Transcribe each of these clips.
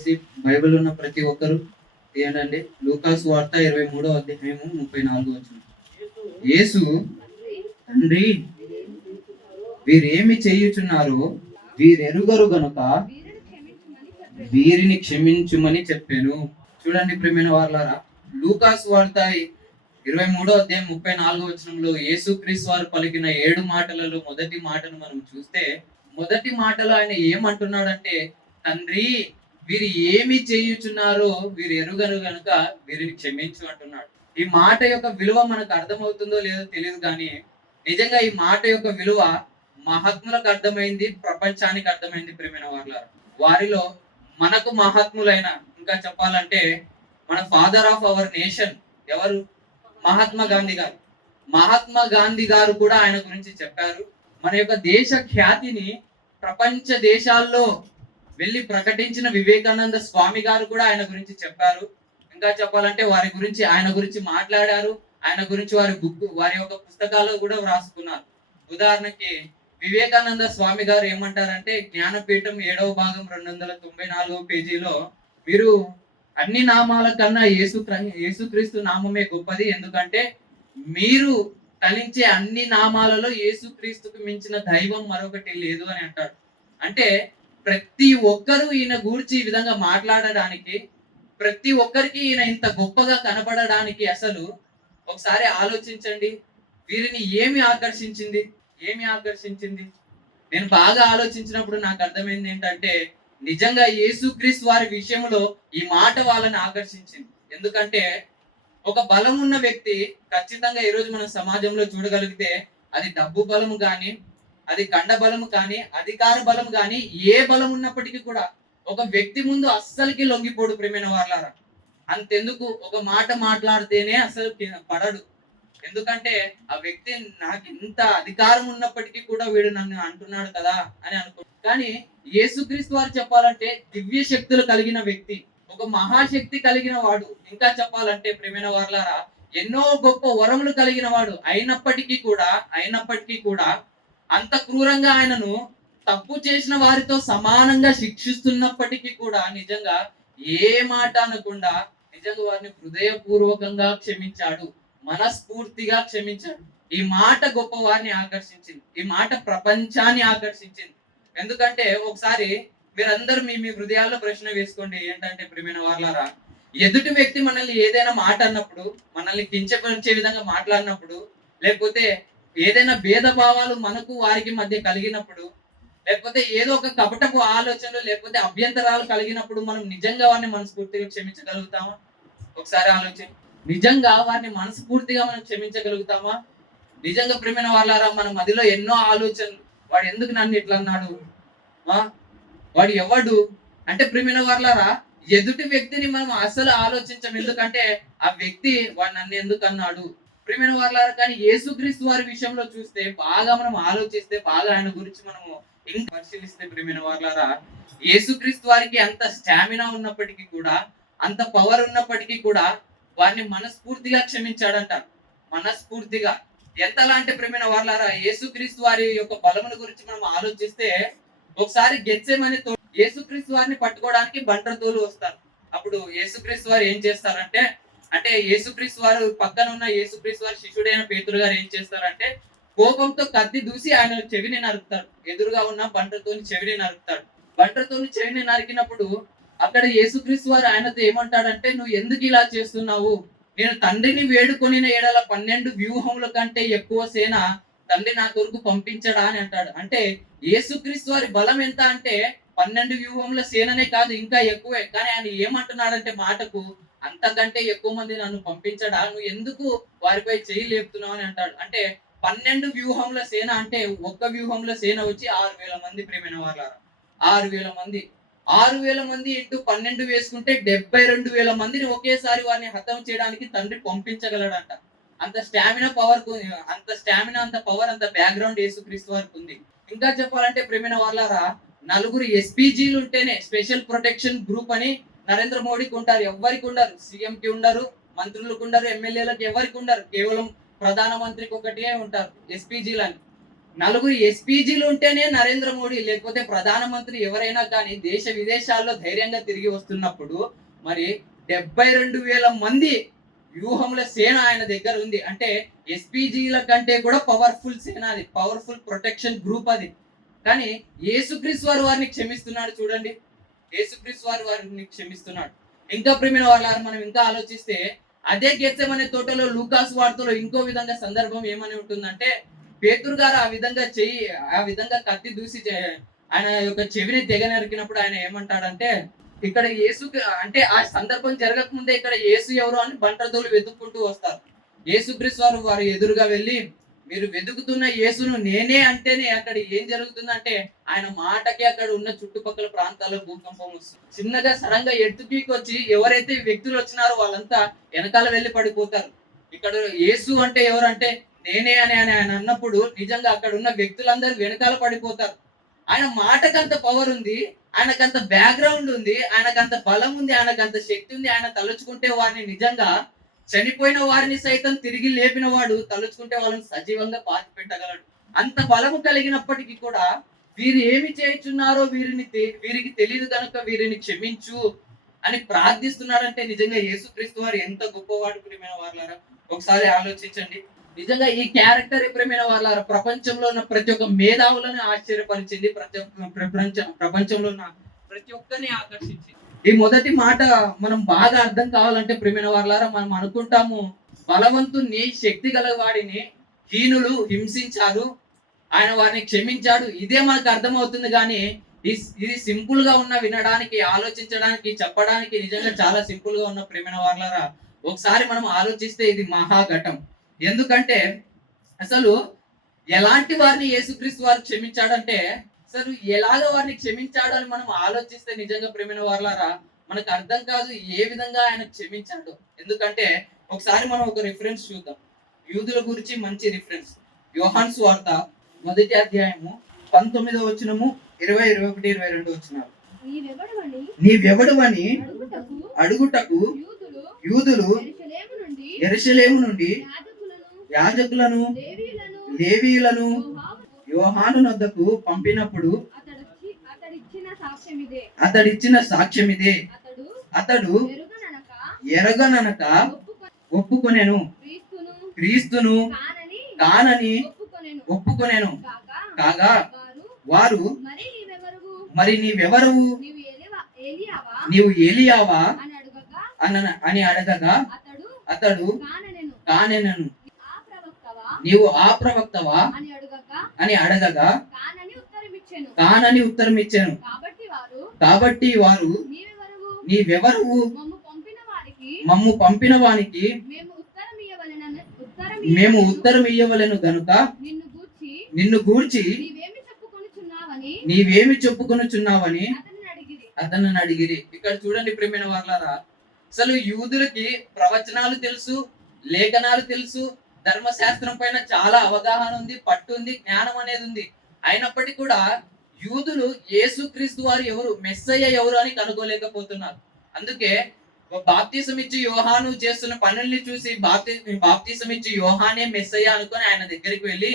దయచేసి బైబిల్ ఉన్న ప్రతి ఒక్కరు ఏంటంటే లూకాసు వార్త 23వ అధ్యాయము 34 వచనం. యేసు తండ్రి వీరేమి చేయుచున్నారో వీరెరుగరు గనుక వీరిని క్షమించుమని చెప్పాను. చూడండి ప్రియమైన వారలారా, లూకాసు వార్త 23వ అధ్యాయం 34వ వచనంలో యేసుక్రీస్తు వారు పలికిన 7 మాటలలో మొదటి మాటను మనం చూస్తే, మొదటి మాటలో ఆయన ఏమంటున్నాడంటే, తండ్రి వీరు ఏమి చేయుచున్నారో వీరు ఎరుగరు గనుక వీరిని క్షమించు అంటున్నాడు. ఈ మాట యొక్క విలువ మనకు అర్థమవుతుందో లేదో తెలియదు, కానీ నిజంగా ఈ మాట యొక్క విలువ మహాత్ములకు అర్థమైంది, ప్రపంచానికి అర్థమైంది. ప్రియమైన వారిలో మనకు మహాత్ములైన, ఇంకా చెప్పాలంటే మన ఫాదర్ ఆఫ్ అవర్ నేషన్ ఎవరు? మహాత్మా గాంధీ గారు. మహాత్మా గాంధీ గారు కూడా ఆయన గురించి చెప్పారు. మన యొక్క దేశ ఖ్యాతిని ప్రపంచ దేశాల్లో వెళ్ళి ప్రకటించిన వివేకానంద స్వామి గారు కూడా ఆయన గురించి చెప్పారు. ఇంకా చెప్పాలంటే ఆయన గురించి మాట్లాడారు. ఆయన గురించి వారి యొక్క పుస్తకాలు కూడా వ్రాసుకున్నారు. ఉదాహరణకి వివేకానంద స్వామి గారు ఏమంటారంటే, జ్ఞానపీఠం 7వ భాగం 294వ పేజీలో, మీరు అన్ని నామాల కన్నా యేసుక్రీస్తు నామమే గొప్పది, ఎందుకంటే మీరు తలించే అన్ని నామాలలో యేసుక్రీస్తుకు మించిన దైవం మరొకటి లేదు అని అంటాడు. అంటే ప్రతి ఒక్కరూ ఈయన గూర్చి ఈ విధంగా మాట్లాడడానికి, ప్రతి ఒక్కరికి ఈయన ఇంత గొప్పగా కనపడడానికి అసలు ఒకసారి ఆలోచించండి. వీరిని ఏమి ఆకర్షించింది? నేను బాగా ఆలోచించినప్పుడు నాకు అర్థమైంది ఏంటంటే, నిజంగా యేసుక్రీస్తు వారి విషయంలో ఈ మాట వాళ్ళని ఆకర్షించింది. ఎందుకంటే ఒక బలం ఉన్న వ్యక్తి ఖచ్చితంగా ఈరోజు మనం సమాజంలో చూడగలిగితే, అది డబ్బు బలము కానీ, అది కండ బలము కానీ, అధికార బలం కానీ, ఏ బలం ఉన్నప్పటికీ కూడా ఒక వ్యక్తి ముందు అస్సలకి లొంగిపోడు. ప్రియమైన వాళ్ళారా, అంతెందుకు ఒక మాట మాట్లాడితేనే అసలు పడడు. ఎందుకంటే ఆ వ్యక్తి నాకు ఇంత అధికారం ఉన్నప్పటికీ కూడా వీడు నన్ను అంటున్నాడు కదా అని అనుకో. కానీ యేసుక్రీస్తు వారు చెప్పాలంటే దివ్య శక్తులు కలిగిన వ్యక్తి, ఒక మహాశక్తి కలిగిన వాడు. ఇంకా చెప్పాలంటే ప్రియమైన వారలారా, ఎన్నో గొప్ప వరములు కలిగిన వాడు. అయినప్పటికీ కూడా అంత క్రూరంగా ఆయనను తప్పు చేసిన వారితో సమానంగా శిక్షిస్తున్నప్పటికీ కూడా నిజంగా ఏ మాట అనకుండా నిజంగా వారిని హృదయపూర్వకంగా క్షమించాడు, మనస్ఫూర్తిగా క్షమించాడు. ఈ మాట గొప్ప వారిని ఆకర్షించింది. ఈ మాట ప్రపంచాన్ని ఆకర్షించింది. ఎందుకంటే ఒకసారి మీరందరూ మీ హృదయాల్లో ప్రశ్న వేసుకోండి. ఏంటంటే ప్రియమైన వారలారా, ఎదుటి వ్యక్తి మనల్ని ఏదైనా మాట అన్నప్పుడు, మనల్ని కించపరిచే విధంగా మాట్లాడినప్పుడు, లేకపోతే ఏదైనా భేదభావాలు మనకు వారికి మధ్య కలిగినప్పుడు, లేకపోతే ఏదో ఒక కపటపు ఆలోచనలు లేకపోతే అభ్యంతరాలు కలిగినప్పుడు మనం నిజంగా వారిని మనస్ఫూర్తిగా క్షమించగలుగుతామా? ఒకసారి ఆలోచన. నిజంగా వారిని మనస్ఫూర్తిగా మనం క్షమించగలుగుతామా? నిజంగా ప్రియమైన వాళ్ళారా, మన మధ్యలో ఎన్నో ఆలోచనలు, వాడు ఎందుకు నన్ను ఇట్లా అన్నాడు, వాడు ఎవడు అంటే, ప్రియమైన వాళ్ళారా, ఎదుటి వ్యక్తిని మనం అసలు ఆలోచించం. ఎందుకంటే ఆ వ్యక్తి వాడు నన్ను ఎందుకు అన్నాడు, ప్రియమైన వాళ్ళారా. కానీ యేసుక్రీస్తు వారి విషయంలో చూస్తే, బాగా మనం ఆలోచిస్తే, బాగా ఆయన గురించి మనము ఇంకా పరిశీలిస్తే ప్రియమైన వాళ్ళారా, యేసుక్రీస్తు వారికి అంత స్టామినా ఉన్నప్పటికీ కూడా, అంత పవర్ ఉన్నప్పటికీ కూడా వారిని మనస్ఫూర్తిగా క్షమించాడంట. మనస్ఫూర్తిగా ఎంతలా అంటే ప్రియమైన వాళ్ళారా, యేసుక్రీస్తు వారి యొక్క బలముల గురించి మనం ఆలోచిస్తే, ఒకసారి గెత్సేమని యేసుక్రీస్తు వారిని పట్టుకోవడానికి బంట్రతోలు వస్తారు. అప్పుడు యేసుక్రీస్తు వారు ఏం చేస్తారంటే, అంటే యేసుక్రీస్తు వారు పక్కన ఉన్న యేసుక్రీస్తు వారి శిష్యుడైన పేతురు గారు ఏం చేస్తారంటే, కోపంతో కత్తి దూసి ఆయన చెవిని నరుకుతాడు. ఎదురుగా ఉన్న బంట్రతోని చెవిని నరుకుతాడు. బంట్రతోని చెవిని నరికినప్పుడు అక్కడ యేసుక్రీస్తు వారు ఆయనతో ఏమంటాడంటే, నువ్వు ఎందుకు ఇలా చేస్తున్నావు? నేను తండ్రిని వేడుకొని ఎడల 12 వ్యూహముల కంటే ఎక్కువ సేన తండ్రి నా కొరకు పంపించడా అని అంటాడు. అంటే యేసుక్రీస్తు వారి బలం ఎంత అంటే 12 వ్యూహముల సేననే కాదు, ఇంకా ఎక్కువే. కానీ ఆయన ఏమంటున్నాడంటే మాటకు, అంతకంటే ఎక్కువ మంది నన్ను పంపించడా, నువ్వు ఎందుకు వారిపై చేయి లేపుతున్నావు అని అంటాడు. అంటే 12 వ్యూహముల సేన అంటే, ఒక్క వ్యూహంలో సేన వచ్చి 6,000 మంది. ప్రియమైన వాళ్ళారా, 6,000 మంది. 6,000 మంది ఇంటూ 12 వేసుకుంటే 72,000 మందిని ఒకేసారి వారిని హతం చేయడానికి తండ్రి పంపించగలడంట. అంత స్టామినా అంత పవర్, అంత బ్యాక్గ్రౌండ్ యేసుక్రీస్తు వారికి ఉంది. ఇంకా చెప్పాలంటే ప్రియమైన వాళ్ళారా, 4 SPGలు ఉంటేనే, స్పెషల్ ప్రొటెక్షన్ గ్రూప్ అని నరేంద్ర మోడీకి ఉంటారు. ఎవరికి ఉండరు. సీఎంకి ఉండరు, మంత్రులకు ఉండరు, ఎమ్మెల్యేలకు ఎవరికి ఉండరు. కేవలం ప్రధానమంత్రికి ఒకటే ఉంటారు SPGలని. నలుగురు ఎస్పీజీలు ఉంటేనే నరేంద్ర మోడీ లేకపోతే ప్రధానమంత్రి ఎవరైనా కానీ దేశ విదేశాల్లో ధైర్యంగా తిరిగి వస్తున్నప్పుడు మరి 72,000 మంది వ్యూహముల సేన ఆయన దగ్గర ఉంది. అంటే ఎస్పీజీల కంటే కూడా పవర్ఫుల్ సేన, అది పవర్ఫుల్ ప్రొటెక్షన్ గ్రూప్ అది. కానీ యేసుక్రీస్తు వారు వారిని క్షమిస్తున్నాడు చూడండి. యేసుక్రీస్తు వారు వారిని క్షమిస్తున్నాడు. ఇంకా ప్రియమైన వాళ్ళారా, మనం ఇంకా ఆలోచిస్తే అదే గెత్సెమనే తోటలో లూకాసు వార్తలో ఇంకో విధంగా సందర్భం ఏమని ఉంటుందంటే, పేతురు గారు ఆ విధంగా కత్తి దూసి ఆయన యొక్క చెవిని తెగ నరికినప్పుడు ఆయన ఏమంటాడంటే, ఇక్కడ యేసు అంటే ఆ సందర్భం జరగక ముందే ఇక్కడ యేసు ఎవరు అని బంటదోలు వెతుక్కుంటూ వస్తారు. యేసుక్రీస్తు వారు వారి ఎదురుగా వెళ్ళి, మీరు వెతుకుతున్న యేసును నేనే అంటేనే అక్కడ ఏం జరుగుతుందంటే ఆయన మాటకి అక్కడ ఉన్న చుట్టుపక్కల ప్రాంతాల్లో భూకంపం వస్తుంది. చిన్నగా సడన్గా ఎత్తుపీకి వచ్చి ఎవరైతే వ్యక్తులు వచ్చినారో వాళ్ళంతా వెనకాల వెళ్ళి పడిపోతారు. ఇక్కడ యేసు అంటే ఎవరంటే నేనే అని ఆయన అన్నప్పుడు నిజంగా అక్కడ ఉన్న వ్యక్తులందరూ వెనకాల పడిపోతారు. ఆయన మాటకంత పవర్ ఉంది, ఆయనకంత బ్యాక్గ్రౌండ్ ఉంది, ఆయనకంత బలం ఉంది, ఆయనకంత శక్తి ఉంది. ఆయన తలుచుకుంటే వారిని నిజంగా చనిపోయిన వారిని సైతం తిరిగి లేపిన వాడు తలుచుకుంటే వాళ్ళని సజీవంగా పాతి పెట్టగలడు. అంత బలము కలిగినప్పటికీ కూడా వీరు ఏమి చేయుచున్నారో వీరికి తెలియదు కనుక వీరిని క్షమించు అని ప్రార్థిస్తున్నాడంటే నిజంగా యేసుక్రీస్తు వారు ఎంత గొప్పవాడు ప్రియమైన వాళ్ళారా. ఒకసారి ఆలోచించండి. నిజంగా ఈ క్యారెక్టర్ ప్రియమైన వాళ్ళారా ప్రపంచంలో ఉన్న ప్రతి ఒక్క మేధావులను ఆశ్చర్యపరిచింది, ప్రపంచంలో ఉన్న ప్రతి ఒక్కరిని ఆకర్షించింది. ఈ మొదటి మాట మనం బాగా అర్థం కావాలంటే ప్రియమైన వాళ్ళారా, మనం అనుకుంటాము బలవంతుని శక్తి గల వాడిని హీనులు హింసించారు, ఆయన వారిని క్షమించాడు, ఇదే మనకు అర్థమవుతుంది. కానీ ఇది సింపుల్ గా ఉన్న, వినడానికి, ఆలోచించడానికి, చెప్పడానికి నిజంగా చాలా సింపుల్ గా ఉన్న ప్రియమైన వాళ్ళారా ఒకసారి మనం ఆలోచిస్తే ఇది మహాఘటం. ఎందుకంటే అసలు ఎలాంటి వారిని యేసుక్రీస్తు వారు క్షమించాడంటే, అసలు ఎలాగ వారిని క్షమించాడు అని మనం ఆలోచిస్తే నిజంగా ప్రేమైన వాళ్ళారా మనకు అర్థం కాదు ఏ విధంగా ఆయన క్షమించాడు. ఎందుకంటే ఒకసారి మనం ఒక రిఫరెన్స్ చూద్దాం, యూదుల గురించి మంచి రిఫరెన్స్. యోహాను సువార్త 1వ అధ్యాయము 19వ వచనము 20, 21, 22 వచనాలు. నీవెవడవని అడుగుటకు యూదులు యెరూషలేము నుండి యాజకులను లేవీయులను యోహాను నొద్దకు పంపినప్పుడు అతడిచ్చిన సాక్ష్యం ఇదే. అతడు ఎరగననక ఒప్పుకొనెను, క్రీస్తును కానని ఒప్పుకొనెను. కాగా వారు మరి నీవెవరు, నీవు ఏలియావా అని అడగగా అతడు కానెనను. నీవు ఆ ప్రవక్తవా అని అడగగా కానని ఉత్తరం ఇచ్చాను. కాబట్టి వారు నీవెవరు, మమ్ము పంపిన వానికి మేము ఉత్తరం ఇయ్యవలెను గనుక నిన్ను గూర్చి నీవేమి చెప్పుకొనుచున్నావని అతను అడిగిరి. ఇక్కడ చూడండి ప్రియమైన వాళ్ళారా, అసలు యూదులకి ప్రవచనాలు తెలుసు, లేఖనాలు తెలుసు, ధర్మశాస్త్రం పైన చాలా అవగాహన ఉంది, పట్టు ఉంది, జ్ఞానం అనేది ఉంది. అయినప్పటికీ కూడా యూదులు యేసుక్రీస్తు వారు ఎవరు, మెస్సయ్య ఎవరు అని కనుగోలేకపోతున్నారు. అందుకే బాప్తిసం ఇచ్చి యోహాను చేస్తున్న పనుల్ని చూసి బాప్తిసం ఇచ్చి యోహానే మెస్సయ్య అనుకొని ఆయన దగ్గరికి వెళ్ళి,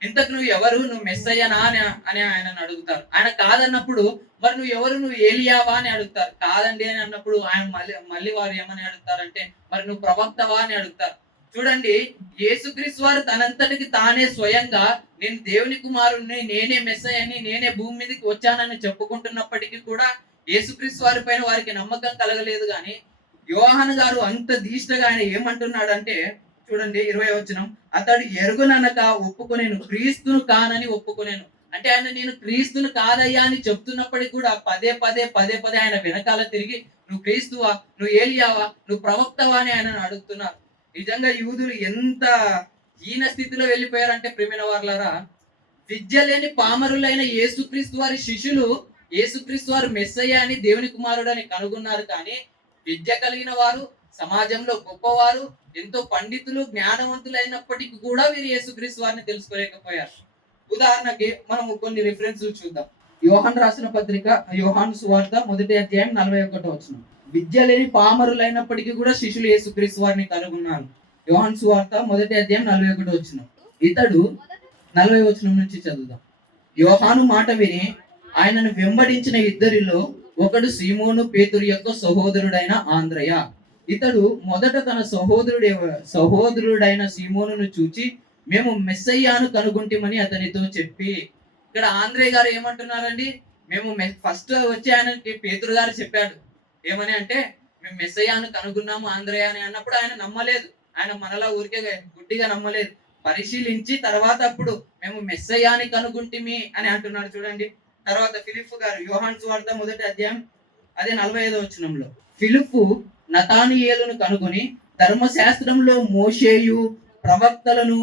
ఇంతకు నువ్వు ఎవరు, నువ్వు మెస్సయ్యనా అని ఆయనను అడుగుతారు. ఆయన కాదన్నప్పుడు మరి నువ్వు ఎవరు, నువ్వు ఏలియావా అని అడుగుతారు. కాదండి అని అన్నప్పుడు ఆయన మళ్ళీ వారు ఏమని అడుగుతారంటే మరి నువ్వు ప్రవక్తవా అని అడుగుతారు. చూడండి, యేసుక్రీస్తు వారు తనంతటికి తానే స్వయంగా నేను దేవుని కుమారుణ్ణి, నేనే మెస్సయ్యని, నేనే భూమి మీదకి వచ్చానని చెప్పుకుంటున్నప్పటికీ కూడా యేసుక్రీస్తు వారి పైన వారికి నమ్మకం కలగలేదు. కానీ యోహాను గారు అంత దీష్టగా ఆయన ఏమంటున్నాడంటే చూడండి 20వ వచనం, అతడు ఎరుగుననక ఒప్పుకొనేను, క్రీస్తును కానని ఒప్పుకొనేను. అంటే ఆయన నేను క్రీస్తును కాదయ్యా అని చెప్తున్నప్పటికీ కూడా పదే పదే ఆయన వెనకాల తిరిగి నువ్వు క్రీస్తువా, నువ్వు ఏలియావా, నువ్వు ప్రవక్తవా అని ఆయన అడుగుతున్నారు. నిజంగా యూదులు ఎంత హీన స్థితిలో వెళ్ళిపోయారంటే ప్రియమైన వాళ్ళారా, విద్య లేని పామరులైన యేసుక్రీస్తు వారి శిష్యులు యేసుక్రీస్తు వారు మెస్సయ్య అని, దేవుని కుమారుడు అని కనుగొన్నారు. కానీ విద్య కలిగిన వారు, సమాజంలో గొప్పవారు, ఎంతో పండితులు, జ్ఞానవంతులు అయినప్పటికీ కూడా వీరు యేసుక్రీస్తు వారిని తెలుసుకోలేకపోయారు. ఉదాహరణకి మనము కొన్ని రిఫరెన్స్ చూద్దాం. యోహాను రాసిన పత్రిక, యోహాను సువార్త 1వ అధ్యాయం 41వ వచనం. విద్య లేని పామరులైనప్పటికీ కూడా శిష్యులు యేసుక్రీస్తు వారిని కనుగొన్నారు. యోహాను సువార్త 1వ అధ్యాయం 41వ వచనం. ఇతడు 40వ వచనం నుంచి చదువుదాం. యోహాను మాట విని ఆయనను వెంబడించిన ఇద్దరిలో ఒకడు సీమోను పేతురు యొక్క సహోదరుడైన ఆంద్రయ. ఇతడు మొదట తన సహోదరుడైన సీమోనును చూచి మేము మెస్సయ్యాను కనుగొంటిమని అతనితో చెప్పి. ఇక్కడ ఆంద్రయ్య గారు ఏమంటున్నారండి? మేము ఫస్ట్ వచ్చి ఆయనకి పేతురు గారు చెప్పాడు. ఏమని అంటే, మేము మెస్సయ్యాను కనుగొన్నాము ఆంద్రయ్య అని అన్నప్పుడు ఆయన నమ్మలేదు. ఆయన మనలా ఊరికే గుడ్డిగా నమ్మలేదు. పరిశీలించి తర్వాత అప్పుడు మేము మెస్సయ్యాని కనుగొంటిమి అని అంటున్నాడు చూడండి. తర్వాత ఫిలిప్పు గారు యోహాను సువార్త 1వ అధ్యాయం అదే 45వ వచనంలో, ఫిలిప్పు నతానియేలును కనుగొని ధర్మశాస్త్రంలో మోషేయు ప్రవక్తలను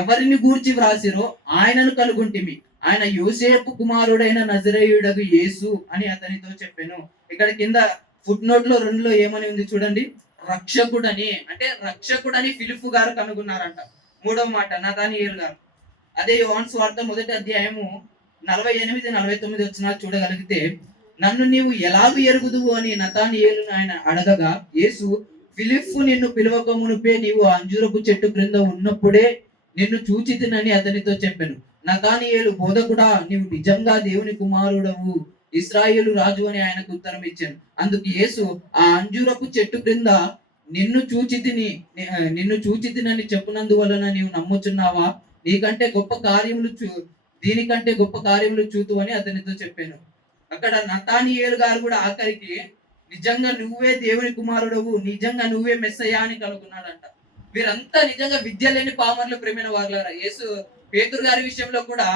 ఎవరిని గూర్చి వ్రాసిరో ఆయనను కనుగొంటిమి. ఆయన యోసేపు కుమారుడైన నజరేయుడగు యేసు అని అతనితో చెప్పాను. ఇక్కడ కింద ఫుట్ నోట్ లో 2లో ఏమని ఉంది చూడండి. రక్షకుడని, అంటే రక్షకుడని ఫిలిప్పు గారు కనుగొన్నారంట. 3వ మాట నతానియేలు గారు. అదే యోహాను సువార్త 1వ అధ్యాయము 48-49 చూడగలిగితే, నన్ను నీవు ఎలాగూ ఎరుగుదువు అని నతానియేలును ఆయన అడగగా, యేసు ఫిలిప్పు నిన్ను పిలువక మునుపే నీవు అంజూరపు చెట్టు క్రింద ఉన్నప్పుడే నిన్ను చూచితినని అతనితో చెప్పాను. నతానియేలు, బోధకుడా, నీవు నిజంగా దేవుని కుమారుడవు, ఇశ్రాయేలు రాజు అని ఆయనకు ఉత్తరం ఇచ్చాను. అందుకు యేసు, ఆ అంజూరపు చెట్టు క్రింద నిన్ను చూచితినని చెప్పునందువలన నీవు నమ్ముచున్నావా? నీకంటే గొప్ప కార్యములు దీనికంటే గొప్ప కార్యములు చూతు అని అతనితో చెప్పాను. అక్కడ నతానియేలు గారు కూడా ఆఖరికి నిజంగా నువ్వే దేవుని కుమారుడవు, నిజంగా నువ్వే మెస్సయ్యా అని కనుగొన్నాడంట. వీరంతా నిజంగా విద్య లేని పామర్లు ప్రేమైన వారులారా. యేసు పేతురు గారి విషయంలో కూడా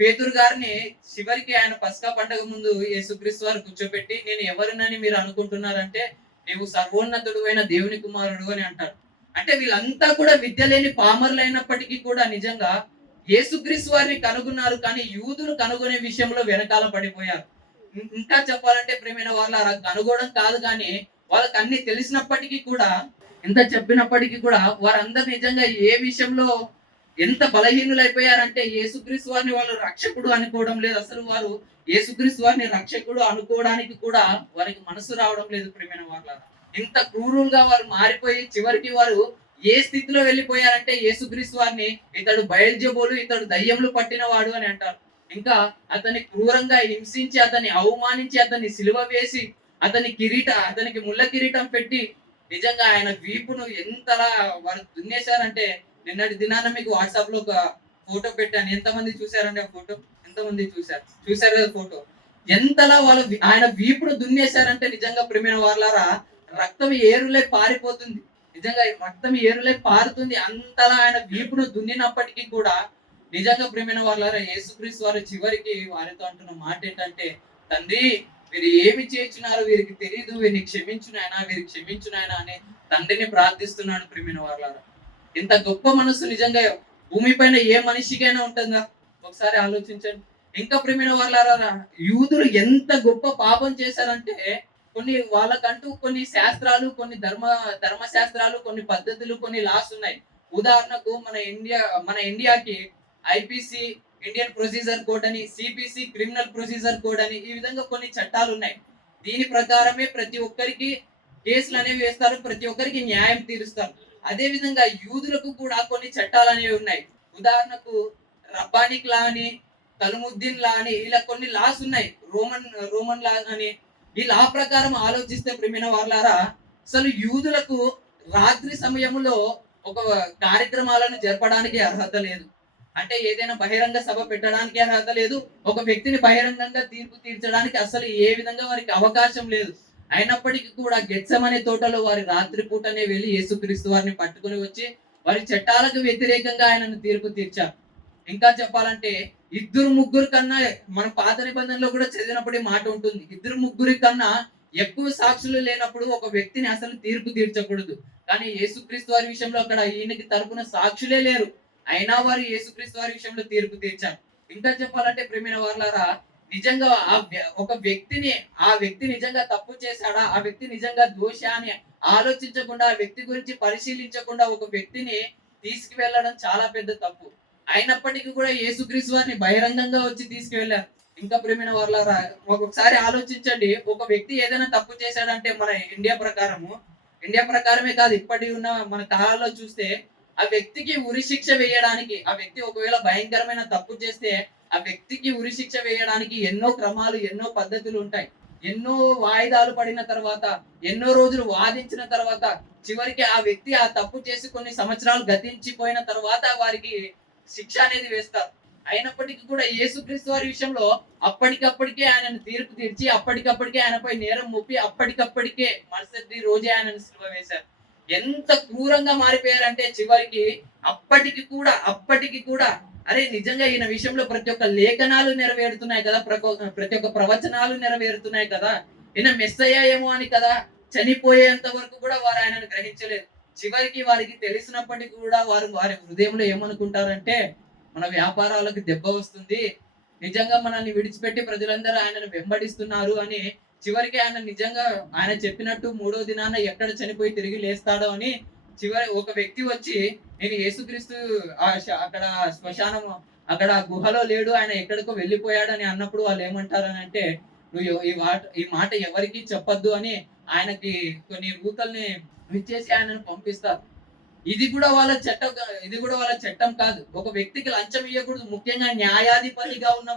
పేతురు గారిని చివరికి ఆయన పస్కా పండగ ముందు యేసుక్రీస్తు వారు కూర్చోబెట్టి, నేను ఎవరినని మీరు అనుకుంటున్నారంటే నీవు సర్వోన్నతుడు అయిన దేవుని కుమారుడు అని అంటారు. అంటే వీళ్ళంతా కూడా విద్య లేని పామర్లు అయినప్పటికీ కూడా నిజంగా యేసుక్రీస్తు వారిని కనుగొన్నారు, కానీ యూదులు కనుగొనే విషయంలో వెనకాల పడిపోయారు. ఇంకా చెప్పాలంటే ప్రేమైన వాళ్ళ కనుగొనడం కాదు, కానీ వాళ్ళకి అన్ని తెలిసినప్పటికీ కూడా, ఎంత చెప్పినప్పటికీ కూడా వారందరూ నిజంగా ఏ విషయంలో ఎంత బలహీనులైపోయారంటే యేసుక్రీస్తు వారిని వాళ్ళు రక్షకుడు అనుకోవడం లేదు. అసలు వారు యేసుక్రీస్తు వారిని రక్షకుడు అనుకోవడానికి కూడా వారికి మనసు రావడం లేదు ప్రేమైన వాళ్ళ. ఇంత క్రూరులుగా వారు మారిపోయి చివరికి వారు ఏ స్థితిలో వెళ్ళిపోయారంటే యేసుక్రీస్తు వారిని ఇతడు బయల్జెబూలు, ఇతడు దయ్యములు పట్టిన వాడు అని అంటారు. ఇంకా అతన్ని క్రూరంగా హింసించి, అతన్ని అవమానించి, అతన్ని సిలువ వేసి, అతనికి ముళ్ళ కిరీటం పెట్టి నిజంగా ఆయన వీపును ఎంతలా వారు దున్నేశారంటే, నిన్నటి దినాన మీకు వాట్సాప్ లో ఒక ఫోటో పెట్టాను. ఎంతమంది చూసారండి ఆ ఫోటో? ఎంతమంది చూసారు కదా ఫోటో? ఎంతలా వాళ్ళు ఆయన వీపును దున్నేశారంటే నిజంగా ప్రేమైన వాళ్ళారా, రక్తం ఏరులే పారిపోతుంది. నిజంగా రక్తం ఏరులే పారుతుంది. అంతలా ఆయన వీపును దున్నినప్పటికీ కూడా నిజంగా ప్రేమైన వాళ్ళారా, యేసుక్రీస్తు వారు చివరికి వారితో అంటున్న మాట ఏంటంటే, తండ్రి వీరు ఏమి చేస్తున్నారు, వీరికి తెలియదు, వీరిని క్షమించునాయనా అని తండ్రిని ప్రార్థిస్తున్నాడు ప్రేమైన వాళ్ళారా. ఇంత గొప్ప మనసు నిజంగా భూమిపైన ఏ మనిషికైనా ఉంటుందా? ఒకసారి ఆలోచించండి. ఇంకా ప్రేమైన వాళ్ళారా, యూదులు ఎంత గొప్ప పాపం చేశారంటే, వాళ్ళకంటూ కొన్ని శాస్త్రాలు, కొన్ని ధర్మశాస్త్రాలు, కొన్ని పద్ధతులు, కొన్ని లాస్ ఉన్నాయి. ఉదాహరణకు మన ఇండియాకి ఐపీసీ ఇండియన్ ప్రొసీజర్ కోడ్ అని, సిపిసి క్రిమినల్ ప్రొసీజర్ కోడ్ అని, ఈ విధంగా కొన్ని చట్టాలు ఉన్నాయి. దీని ప్రకారమే ప్రతి ఒక్కరికి కేసులు అనేవి వేస్తారు, ప్రతి ఒక్కరికి న్యాయం తీరుస్తారు. అదే విధంగా యూదులకు కూడా కొన్ని చట్టాలు అనేవి ఉన్నాయి. ఉదాహరణకు రబ్బానిక్ లా అని, తల్ముద్దీన్ లా అని, ఇలా కొన్ని లాస్ ఉన్నాయి. రోమన్ లా అని. ఈ లా ప్రకారం ఆలోచిస్తే ప్రేమైన వాళ్ళారా, అసలు యూదులకు రాత్రి సమయంలో ఒక కార్యక్రమాలను జరపడానికి అర్హత లేదు. అంటే ఏదైనా బహిరంగ సభ పెట్టడానికి అర్హత లేదు. ఒక వ్యక్తిని బహిరంగంగా తీర్పు తీర్చడానికి అసలు ఏ విధంగా వారికి అవకాశం లేదు. అయినప్పటికీ కూడా గెత్సెమనే తోటలో వారి రాత్రి పూటనే వెళ్ళి యేసుక్రీస్తు వారిని పట్టుకుని వచ్చి వారి చట్టాలకు వ్యతిరేకంగా ఆయనను తీర్పు తీర్చారు. ఇంకా చెప్పాలంటే 2-3 కన్నా, మన పాత నిబంధనలో కూడా చదివినప్పుడు మాట ఉంటుంది, 2-3 కన్నా ఎక్కువ సాక్షులు లేనప్పుడు ఒక వ్యక్తిని అసలు తీర్పు తీర్చకూడదు. కానీ యేసుక్రీస్తు వారి విషయంలో అక్కడ ఈయనకి తరపున సాక్షులే లేరు, అయినా వారు యేసుక్రీస్తు వారి విషయంలో తీర్పు తీర్చారు. ఇంకా చెప్పాలంటే ప్రేమైన వాళ్ళారా, నిజంగా ఆ వ్యక్తి నిజంగా తప్పు చేశాడా, ఆ వ్యక్తి నిజంగా దోష అని ఆలోచించకుండా, ఆ వ్యక్తి గురించి పరిశీలించకుండా ఒక వ్యక్తిని తీసుకువెళ్ళడం చాలా పెద్ద తప్పు. అయినప్పటికీ కూడా యేసుక్రీస్తు వారిని బహిరంగంగా వచ్చి తీసుకువెళ్ళారు. ఇంకా ప్రేమైన వాళ్ళారా, ఒకసారి ఆలోచించండి. ఒక వ్యక్తి ఏదైనా తప్పు చేశాడంటే మన ఇండియా ప్రకారమే కాదు, ఇప్పటి ఉన్న మన కాలాల్లో చూస్తే ఆ వ్యక్తికి ఉరి శిక్ష వేయడానికి, ఆ వ్యక్తి ఒకవేళ భయంకరమైన తప్పు చేస్తే ఆ వ్యక్తికి ఉరి శిక్ష వేయడానికి ఎన్నో క్రమాలు, ఎన్నో పద్ధతులు ఉంటాయి. ఎన్నో వాయిదాలు పడిన తర్వాత, ఎన్నో రోజులు వాదించిన తర్వాత, చివరికి ఆ వ్యక్తి ఆ తప్పు చేసి కొన్ని సంవత్సరాలు గతించిపోయిన తర్వాత వారికి శిక్ష అనేది వేస్తారు. అయినప్పటికీ కూడా యేసుక్రీస్తు వారి విషయంలో అప్పటికప్పటికే ఆయనను తీర్పు తీర్చి, అప్పటికప్పటికే ఆయనపై నేరం మోపి, అప్పటికప్పటికే మరుసటి రోజే ఆయనను సిలువ వేశారు. ఎంత క్రూరంగా మారిపోయారంటే చివరికి అప్పటికి కూడా అరే నిజంగా ఈయన విషయంలో ప్రతి ఒక్క లేఖనాలు నెరవేరుతున్నాయి కదా, ప్రతి ఒక్క ప్రవచనాలు నెరవేరుతున్నాయి కదా, ఈయన మెస్సయ్య ఏమో అని కదా చనిపోయేంత వరకు కూడా వారు ఆయనను గ్రహించలేదు. చివరికి వారికి తెలిసినప్పటికీ కూడా వారు వారి హృదయంలో ఏమనుకుంటారంటే మన వ్యాపారాలకు దెబ్బ వస్తుంది, నిజంగా మనల్ని విడిచిపెట్టి ప్రజలందరూ ఆయనను వెంబడిస్తున్నారు అని చివరికి ఆయన నిజంగా ఆయన చెప్పినట్టు మూడో దినాన ఎక్కడ చనిపోయి తిరిగి లేస్తాడో అని చివరి ఒక వ్యక్తి వచ్చి నేను యేసుక్రీస్తు అక్కడ శ్మశానం అక్కడ గుహలో లేడు, ఆయన ఎక్కడికో వెళ్ళిపోయాడని అన్నప్పుడు వాళ్ళు ఏమంటారని అంటే నువ్వు ఈ మాట ఎవరికి చెప్పొద్దు అని ఆయనకి కొన్ని రూతల్ని ఇచ్చేసి ఆయనను పంపిస్తారు. ఇది కూడా వాళ్ళ చట్టం కాదు. ఒక వ్యక్తికి లంచం ఇవ్వకూడదు. ముఖ్యంగా న్యాయాధిపతిగా ఉన్న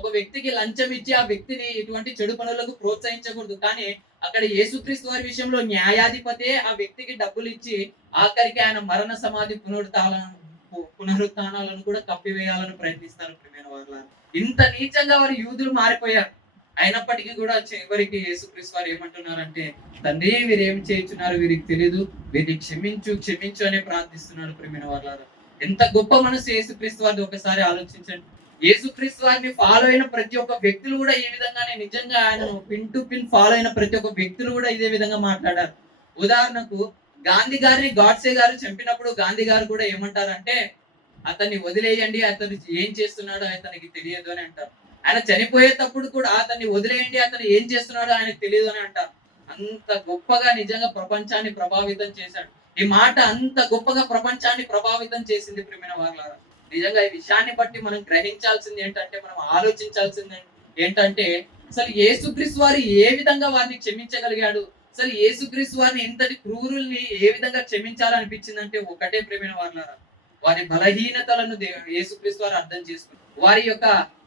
ఒక వ్యక్తికి లంచం ఇచ్చి ఆ వ్యక్తిని ఇటువంటి చెడు పనులకు ప్రోత్సహించకూడదు. కానీ అక్కడ యేసుక్రీస్తు వారి విషయంలో న్యాయాధిపతే ఆ వ్యక్తికి డబ్బులు ఇచ్చి ఆఖరికి ఆయన మరణ సమాధి పునరుత్థానాలను కూడా కప్పివేయాలని ప్రయత్నిస్తారు. ప్రియమైన వారులారా, ఇంత నీచంగా వారు యూదులు మారిపోయారు. అయినప్పటికీ కూడా చివరికి యేసుక్రీస్తు వారు ఏమంటున్నారంటే తండ్రి వీరు ఏమి చేయించున్నారు వీరికి తెలియదు, వీరిని క్షమించు అని ప్రార్థిస్తున్నాడు. ప్రియమైన వారులారా, ఎంత గొప్ప మనసు యేసుక్రీస్తు వారిని ఒకసారి ఆలోచించండి. యేసుక్రీస్తు వారిని ఫాలో అయిన ప్రతి ఒక్క వ్యక్తులు కూడా ఈ విధంగానే నిజంగా ఆయనను పిన్ టు పిన్ ఫాలో అయిన ప్రతి ఒక్క వ్యక్తులు కూడా ఇదే విధంగా మాట్లాడారు. ఉదాహరణకు గాంధీ గారిని గాడ్సే గారు చంపినప్పుడు గాంధీ గారు కూడా ఏమంటారంటే అతన్ని వదిలేయండి, అతను ఏం చేస్తున్నాడో అతనికి తెలియదు అని అంటారు. ఆయన చనిపోయేటప్పుడు కూడా అతన్ని వదిలేయండి, అతను ఏం చేస్తున్నాడో ఆయనకు తెలియదు అని అంటారు. అంత గొప్పగా నిజంగా ప్రపంచాన్ని ప్రభావితం చేశాడు. ఈ మాట అంత గొప్పగా ప్రపంచాన్ని ప్రభావితం చేసింది. ప్రియమైన వారులారా, నిజంగా ఈ విషయాన్ని బట్టి మనం గ్రహించాల్సింది ఏంటంటే, మనం ఆలోచించాల్సింది ఏంటంటే అసలు యేసుక్రీస్తు వారు ఏ విధంగా వారిని క్షమించగలిగాడు, అసలు యేసుక్రీస్తు వారిని ఇంతటి క్రూరుల్ని ఏ విధంగా క్షమించాలనిపించిందంటే ఒకటే ప్రియమైన వారులారా, వారి బలహీనతలను యేసుక్రీస్తు వారు అర్థం చేసుకున్నారు.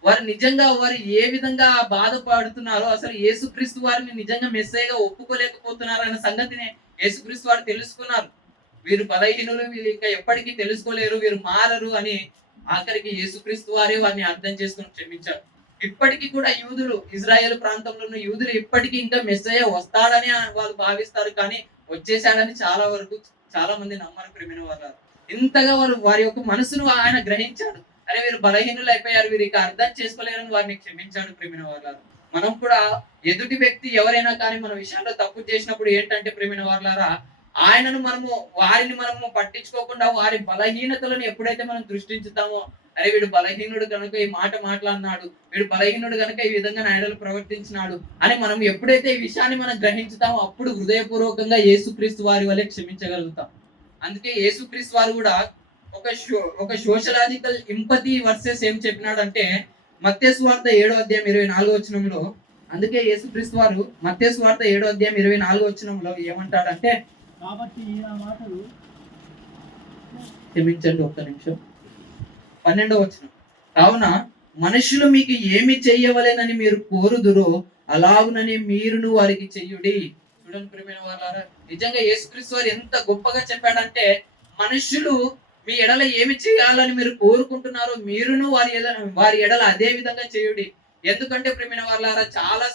వారు నిజంగా వారు ఏ విధంగా బాధపడుతున్నారో, అసలు యేసుక్రీస్తు వారిని నిజంగా మెస్సయ్యగా ఒప్పుకోలేకపోతున్నారు అన్న సంగతిని యేసుక్రీస్తు వారు తెలుసుకున్నారు. వీరు బలహీనులు, వీళ్ళు ఇంకా ఎప్పటికీ తెలుసుకోలేరు, వీరు మారరు అని ఆఖరికి యేసుక్రీస్తు వారే వారిని అర్థం చేసుకుని క్షమించారు. ఇప్పటికీ కూడా ఇజ్రాయేల్ ప్రాంతంలో ఉన్న యూదులు ఇప్పటికీ ఇంకా మెస్సయ్య వస్తాడని వాళ్ళు భావిస్తారు, కానీ వచ్చేసాడని చాలా మంది నమ్మరు. ప్రియమైన వారు ఇంతగా వారి యొక్క మనసును ఆయన గ్రహించాడు. అరే వీరు బలహీనులు అయిపోయారు, వీరికి అర్థం చేసుకోలేరని వారిని క్షమించాడు. ప్రియమైన వారులారా, మనం కూడా ఎదుటి వ్యక్తి ఎవరైనా కానీ మన విషయాల్లో తప్పు చేసినప్పుడు ఏంటంటే ప్రియమైన వారులారా, వారిని మనము పట్టించుకోకుండా వారి బలహీనతలను ఎప్పుడైతే మనం దృష్టించుతామో, అరే వీడు బలహీనుడు కనుక ఈ మాట మాట్లాడినాడు, వీడు బలహీనుడు కనుక ఈ విధంగా నాయనలు ప్రవర్తించినాడు అని మనం ఎప్పుడైతే ఈ విషయాన్ని మనం గ్రహించుతామో అప్పుడు హృదయపూర్వకంగా యేసుక్రీస్తు వారి వల్లే క్షమించగలుగుతాం. అందుకే యేసుక్రీస్తు వారు కూడా ఒక సోషలాజికల్ ఇంపతి వర్సెస్ ఏం చెప్పినాడంటే మత్తయి సువార్త 7వ అధ్యాయం 24వ వచనంలో, అందుకే యేసుక్రీస్తు వారు మత్తయి సువార్త 7వ అధ్యాయం 24వ వచనంలో ఏమంటాడంటే, కాబట్టి ఆ మాటలు క్షమించండి ఒక్క నిమిషం, 12వ వచనం, కావున మనుషులు మీకు ఏమి చెయ్యవలెనని మీరు కోరుదురో అలాగునని మీరును వారికి చెయ్యుడి. చూడండి ప్రియమైన వారులారా, నిజంగా యేసుక్రీస్తు వారు ఎంత గొప్పగా చెప్పాడంటే మనుషులు మీ ఎడల ఏమి చేయాలని మీరు కోరుకుంటున్నారో మీరును వారి ఎడల అదే విధంగా చేయుడి. ఎందుకంటే ప్రియమైన వారులారా, చాలా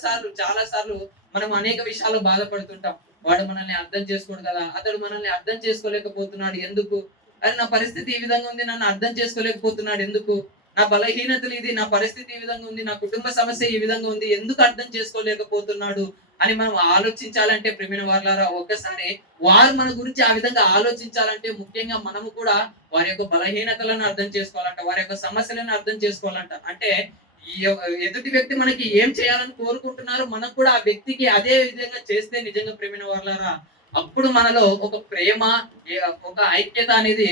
సార్లు మనం అనేక విషయాలు బాధపడుతుంటాం. వాడు మనల్ని అర్థం చేసుకోడు కదా, అతడు మనల్ని అర్థం చేసుకోలేకపోతున్నాడు ఎందుకు, అది నా పరిస్థితి ఈ విధంగా ఉంది, నన్ను అర్థం చేసుకోలేకపోతున్నాడు ఎందుకు, నా బలహీనతలు ఇది, నా పరిస్థితి ఈ విధంగా ఉంది, నా కుటుంబ సమస్య ఈ విధంగా ఉంది, ఎందుకు అర్థం చేసుకోలేకపోతున్నాడు అని మనం ఆలోచించాలంటే ప్రియమైన వారులారా, ఒక్కసారి వారు మన గురించి ఆ విధంగా ఆలోచించాలంటే ముఖ్యంగా మనము కూడా వారి యొక్క బలహీనతలను అర్థం చేసుకోవాలంట, వారి యొక్క సమస్యలను అర్థం చేసుకోవాలంట. అంటే ఎదుటి వ్యక్తి మనకి ఏం చేయాలని కోరుకుంటున్నారో మనం కూడా ఆ వ్యక్తికి అదే విధంగా చేస్తే నిజంగా ప్రియమైన వారులారా, అప్పుడు మనలో ఒక ప్రేమ, ఒక ఐక్యత అనేది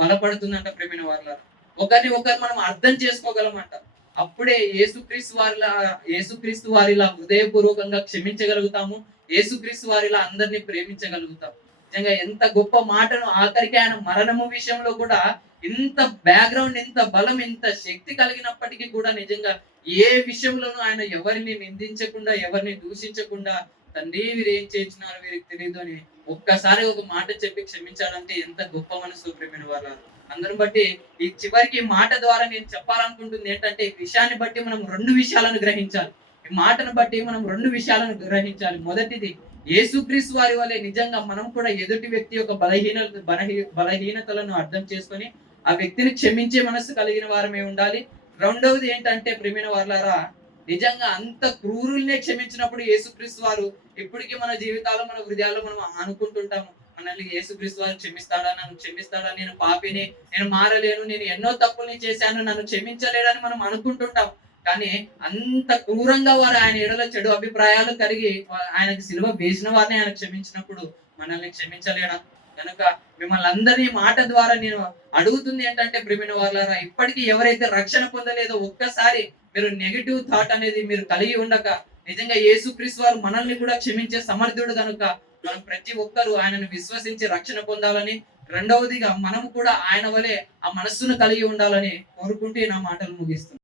బలపడుతుందంట. ప్రియమైన వారులారా, ఒకరిని మనం అర్థం చేసుకోగలమంట. అప్పుడే యేసుక్రీస్తు వారిలా హృదయపూర్వకంగా క్షమించగలుగుతాము, యేసుక్రీస్తు వారిలా అందరినీ ప్రేమించగలుగుతాం. నిజంగా ఎంత గొప్ప మాటను ఆఖరికి ఆయన మరణము విషయంలో కూడా ఇంత బ్యాక్గ్రౌండ్, ఇంత బలం, ఇంత శక్తి కలిగినప్పటికీ కూడా నిజంగా ఏ విషయంలోనూ ఆయన ఎవరిని నిందించకుండా, ఎవరిని దూషించకుండా, తండ్రి వీరు ఏం చేయించినారో వీరికి తెలియదు అని ఒక్కసారి ఒక మాట చెప్పి క్షమించాడంటే ఎంత గొప్ప మనసు ప్రేమిన వాళ్ళ. అందరం బట్టి ఈ చివరికి ఈ మాట ద్వారా నేను చెప్పాలనుకుంటుంది ఏంటంటే, ఈ విషయాన్ని బట్టి మనం 2 విషయాలను గ్రహించాలి. ఈ మాటను బట్టి మనం 2 విషయాలను గ్రహించాలి. మొదటిది, యేసుక్రీస్తు వారి వలె నిజంగా మనం కూడా ఎదుటి వ్యక్తి యొక్క బలహీనతలను అర్థం చేసుకొని ఆ వ్యక్తిని క్షమించే మనస్సు కలిగిన వారమే ఉండాలి. రెండవది ఏంటంటే ప్రియమైన వారలారా, నిజంగా అంత క్రూరుల్నే క్షమించినప్పుడు యేసుక్రీస్తు వారు ఇప్పటికీ మన జీవితాల్లో, మన హృదయాల్లో మనం అనుకుంటుంటాము, మనల్ని యేసుక్రీస్తు వారు క్షమిస్తాడా, నన్ను క్షమిస్తాడా, నేను పాపిని, నేను మారలేను, నేను ఎన్నో తప్పుల్ని చేశాను, నన్ను క్షమించలేడని మనం అనుకుంటుంటాం. కానీ అంత క్రూరంగా వారు ఆయన ఎడల చెడు అభిప్రాయాలు కలిగి ఆయనకి సిలువ వేసిన వారిని ఆయన క్షమించినప్పుడు మనల్ని క్షమించలేడా? కనుక మిమ్మల్ని అందరినీ మాట ద్వారా నేను అడుగుతుంది ఏంటంటే ప్రియమైన వాళ్ళారా, ఇప్పటికీ ఎవరైతే రక్షణ పొందలేదో ఒక్కసారి మీరు నెగిటివ్ థాట్ అనేది మీరు కలిగి ఉండక, నిజంగా యేసుక్రీస్తు వారు మనల్ని కూడా క్షమించే సమర్థుడు కనుక మనం ప్రతి ఒక్కరూ ఆయనను విశ్వసించి రక్షణ పొందాలని, రెండవదిగా మనము కూడా ఆయన వలె ఆ మనస్సును కలిగి ఉండాలని కోరుకుంటే నా మాటలు ముగిస్తున్నాను.